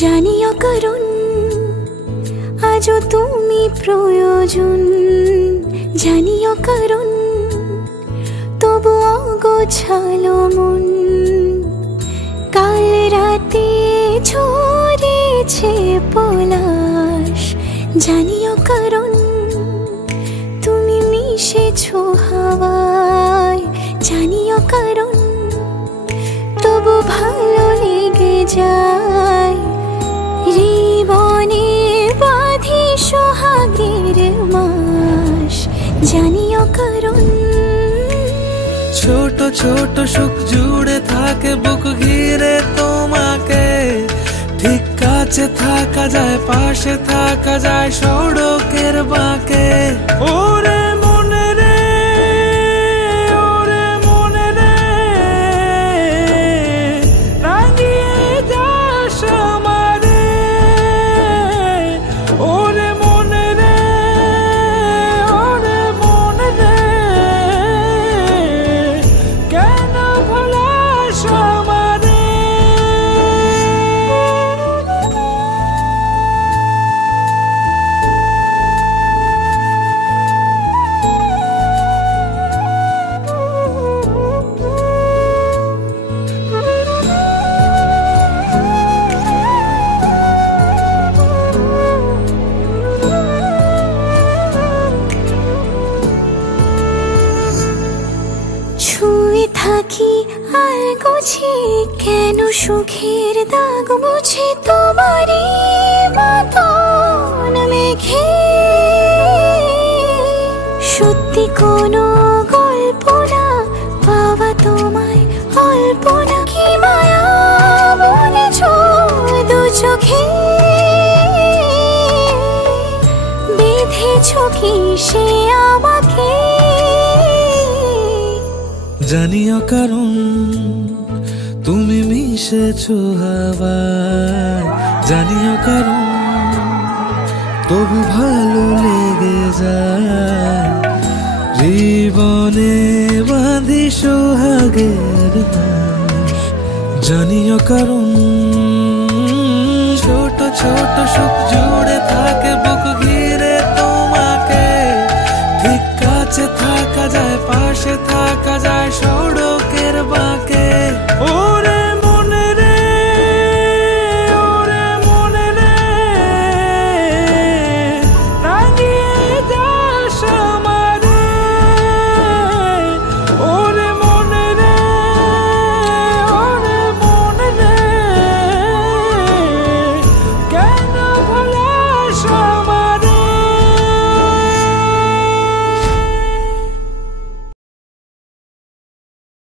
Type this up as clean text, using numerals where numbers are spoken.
জানিও কারণ আজও তুমি প্রয়োজন, জানিও কারণ তবু অগোছালো মন। কাল রাতে ঝরেছে পলাশ, জানিও কারণ তুমি মিশেছো হাওয়ায়, জানিও কারণ তবু ভালো লেগে যায়। জীবনে বাঁধি সোহাগের মাস, জানিও কারণ ছোট ছোট সুখ জুড়ে থাকে বুক ঘিরে তোমাকে। ঠিক কাছে থাকা যায়, পাশে থাকা যায় সড়কের বাঁকে। ওরে মনে রে, ওরে মনে রে, রাঙিয়ে যাস আমারে। ওরে মনে রে, ওরে মনে রে, কেন ভোলাস আমারে। ছুঁয়ে থাকি আর গুছি কেন সুখের দাগ মুছে তোমারই মতন মেঘে। সত্যি কোনো গল্প না পাওয়া তোমায় অল্প না, কি মায়া বলেছ দু চোখে। বেঁধেছ কি সে আমাকে, জানিও কারণ তুমি মিশেছো হাওয়ায়, জানিও কারণ তবু ভালো লেগে যায়। জীবনে বাঁধি সোহাগের মাস, জানিও কারণ ছোট ছোট সুখ জুড়ে